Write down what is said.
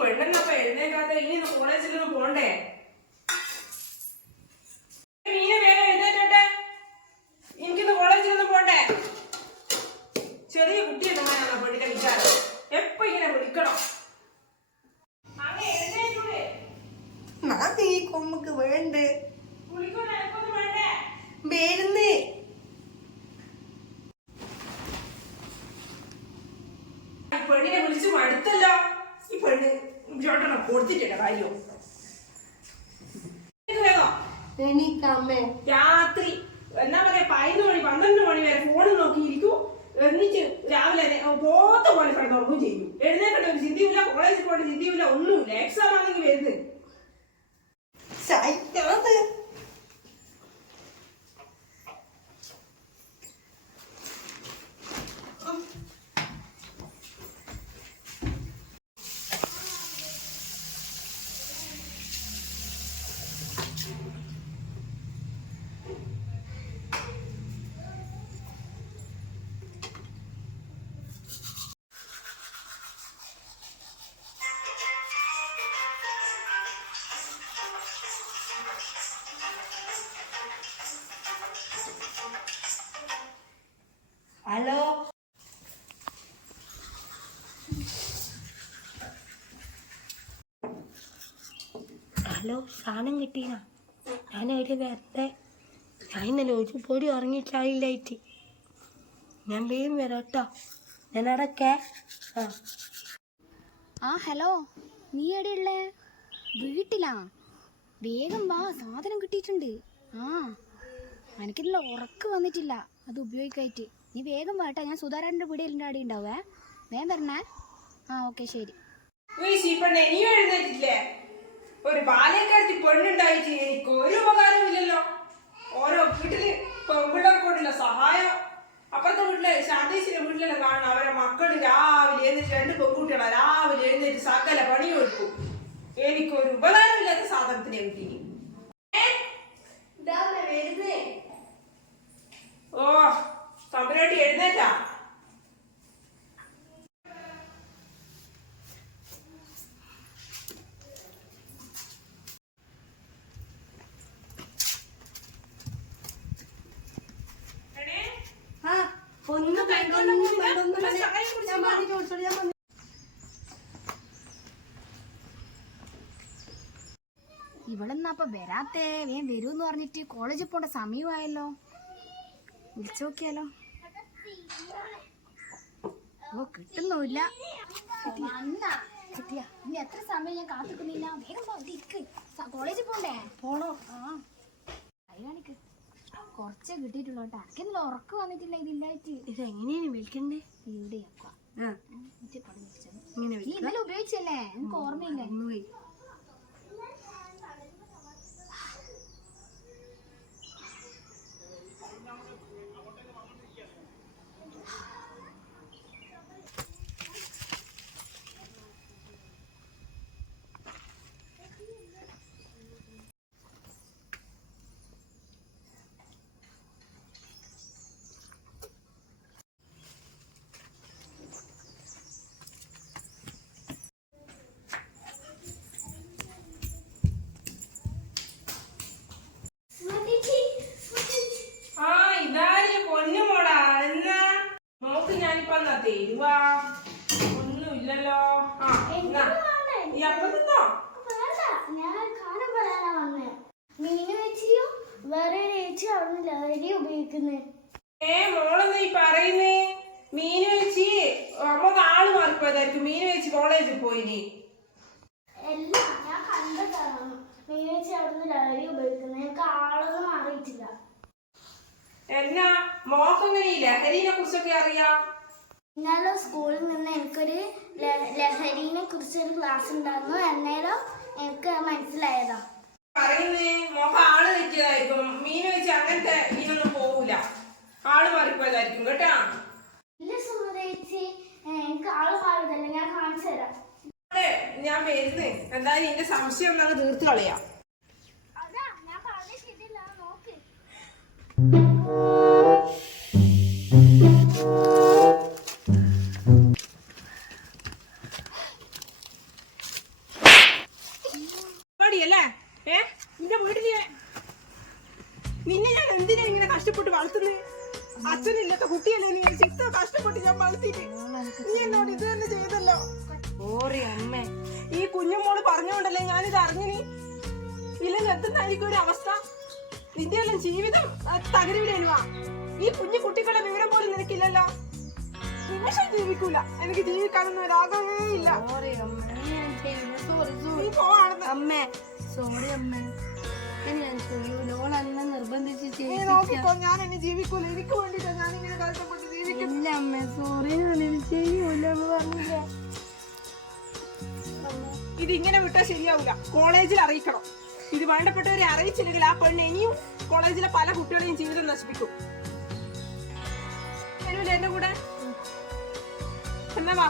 പെണ്ണെന്നപ്പ എഴുന്നേക്കാത്ത ഇനി കോളേജിലൊന്നും പോണ്ടേ? മീനെ വേഗം എഴുന്നേറ്റോട്ടെ, എനിക്കിന്ന് കോളേജിലൊന്നും പോണ്ടേ. ചെറിയ കുട്ടിയെ നമ്മളാണോ പെണ്ണിനെ വിളിക്കാറ്? എപ്പ ഇങ്ങനെ വിളിക്കണം? അങ്ങനെ എഴുന്നേറ്റൂടെ? ഈ കൊമ്മക്ക് വേണ്ടേ വിളിക്കൂടെ? എനക്കൊന്നും വേണ്ടേ? വേരുന്നേ. പെണ്ണിനെ വിളിച്ച് മടുത്തല്ലോ. ഈ പെണ്ണ് ചോട്ടണം കൊടുത്തിട്ടില്ല കാര്യം. എണീക്കാമേ. രാത്രി എന്നാ പറയാ 11 മണി 12 മണി വരെ ഫോൺ നോക്കിയിരിക്കും. എന്നിട്ട് രാവിലെ പോത്ത പോലെ കിടന്നുറങ്ങും ചെയ്യും. എഴുന്നേക്കണ്ട ഒരു ചിന്തയില്ല, കോളേജിൽ പോയിട്ട് ചിന്തയില്ല, ഒന്നുമില്ല. എക്സാം ആണെങ്കിൽ വരുന്നത് ഹലോ. ഹലോ, സാധനം കിട്ടീനാ? ഞാൻ അതിൽ വരട്ടെ. ഞാൻ ഇന്നലെ ഒരു പൊടി ഉറങ്ങിയിട്ടായില്ലായിട്ട്. ഞാൻ വേഗം വരാം കേട്ടോ. ഞാൻ അടക്കേ. ആ ഹലോ, നീ എവിടെയുള്ളേ? വീട്ടിലാ? വേഗം വാ, സാധനം കിട്ടിയിട്ടുണ്ട്. ആ എനിക്കിന്നലെ ഉറക്ക് വന്നിട്ടില്ല, അത് ഉപയോഗിക്കായിട്ട്. നീ വേഗം വാട്ടാ, ഞാൻ സുധാരാൻ്റെ വീടിൻ്റെ അടി ഉണ്ടാവേ. വേഗം വരണേ. ആ ഓക്കെ ശരി. നീ എഴുന്നേറ്റില്ലേ? ഒരു ബാല്യക്കാരത്തി പെണ്ണുണ്ടായിട്ട് എനിക്ക് ഒരു ഉപകാരവും ഇല്ലല്ലോ. ഓരോ വീട്ടില് പെൺപിള്ളേർക്കൊണ്ടുള്ള സഹായം. അപ്പുറത്തെ വീട്ടിലെ ശാന്തേശിന്റെ വീട്ടിലെല്ലാം കാണണം. അവരെ മക്കള് രാവിലെ എഴുന്നേറ്റ്, 2 പെൺകുട്ടികളാ രാവിലെ എഴുന്നേറ്റ് സകല പണിയും എടുക്കും. എനിക്കൊരു ഉപകാരമില്ലാത്ത സാധനത്തിനെ കിട്ടി. ഓ തമ്പുരാട്ടി എഴുന്നേറ്റാ? ഇവളെന്നാ വരാത്തേ? വേഗം വരൂന്ന് പറഞ്ഞിട്ട് കോളേജിൽ പോണ്ട സമയമായല്ലോ. വിളിച്ചു നോക്കിയാലോ? ഓ കിട്ടുന്നില്ല. കിട്ടിയാ? ഇനി എത്ര സമയം ഞാൻ കാത്തിക്കുന്നില്ല. വേഗം ഇരിക്ക്, കോളേജിൽ പോണ്ടേ? പോണോ? ആ കൈ കാണിക്ക്. കുറച്ചേ കിട്ടിയിട്ടുള്ളൂ കേട്ടോ. എനിക്കെന്നുള്ള ഉറക്ക് വന്നിട്ടില്ല. ഇതില്ലായിട്ട് ഇതെങ്ങനെയാണ് വിളിക്കണ്ടേ? ഇവിടെ നീ ഇന്നലെ ഉപയോഗിച്ചല്ലേ? എനിക്ക് ഓർമ്മയില്ല. ഒന്നുമില്ലല്ലോ. മോളെന്ന് ഈ പറയുന്നേ? മീന് വെച്ച് നമുക്ക് ആള് മാറിപ്പോയതായിരിക്കും. മീന് വെച്ച് കോളേജിൽ പോയിനി. എന്നാ മോക്കെങ്ങനെ ഈ ലഹരിനെ കുറിച്ചൊക്കെ അറിയാം? ഇന്നലെ സ്കൂളിൽ നിന്ന് എനിക്കൊരു ലഹരിനെ കുറിച്ചൊരു ക്ലാസ് ഉണ്ടായിരുന്നു. എന്നേരം എനിക്ക് മനസ്സിലായതാ. പറയുന്നേ മോക്ക് ആള് തെറ്റിയതായിരിക്കും. മീൻ വെച്ച് അങ്ങനത്തെ മീനൊന്നും പോകൂല, ആള് മാറിപ്പോയതായിരിക്കും കേട്ടാ. ഇല്ല സുമതേച്ചി, എനിക്ക് ആള് മാറിയതല്ല, ഞാൻ കാണിച്ചു തരാം. ഞാൻ വരുന്നേ. എന്തായാലും എന്റെ സംശയം ഒന്നങ്ങ് തീർത്ത് കളയാം. അതാ ഞാൻ പറഞ്ഞ ശരിയല്ല, നോക്ക്. വളർത്തിയിട്ട് നീ എന്നോട് ഇത് തന്നെ ചെയ്തല്ലോ. സോറി അമ്മേ. ഈ കുഞ്ഞുമോള് പറഞ്ഞോണ്ടല്ലേ ഞാനിത് അറിഞ്ഞിനി. ഇല്ലെങ്കിൽ എന്തെന്നായിരിക്കും ഒരു അവസ്ഥ? നിന്റെ എല്ലാം ജീവിതം തകരുവില്ലേനുവാ. ഈ കുഞ്ഞു കുട്ടികളുടെ വിവരം പോലും നിനക്കില്ലല്ലോ. നിമിഷം ജീവിക്കൂല. എനിക്ക് ജീവിക്കാനൊന്നും ഒരാഗ്രഹമേ ഇല്ല. സോറി അമ്മേ. ഞാൻ ചെയ്തു. സോറി നീ പോവാണെന്ന് അമ്മേ. സോറി അമ്മേ. ഞാൻ ചെയ്യൂല. ഓളെന്നെ നിർബന്ധിച്ച് നീ നോക്കിക്കോ. ഞാൻ എന്നെ ജീവിക്കൂല. എനിക്ക് വേണ്ടിട്ടാ ഞാൻ ഇങ്ങനെ കഷ്ടപ്പെട്ട് ജീവിക്കും. ഇല്ല അമ്മേ. സോറി, ഞാനിത് ചെയ്യൂല പറഞ്ഞില്ല. ഇതിങ്ങനെ വിട്ടാ ശരിയാവൂല. കോളേജിൽ അറിയിക്കണം. ഇത് വേണ്ടപ്പെട്ടവരെ അറിയിച്ചില്ലെങ്കിൽ ആ പെണ്ണ് ഇനിയും കോളേജിലെ പല കുട്ടികളെയും ജീവിതം നശിപ്പിക്കും. വരൂല എന്റെ കൂടെ? എന്നാ വാ.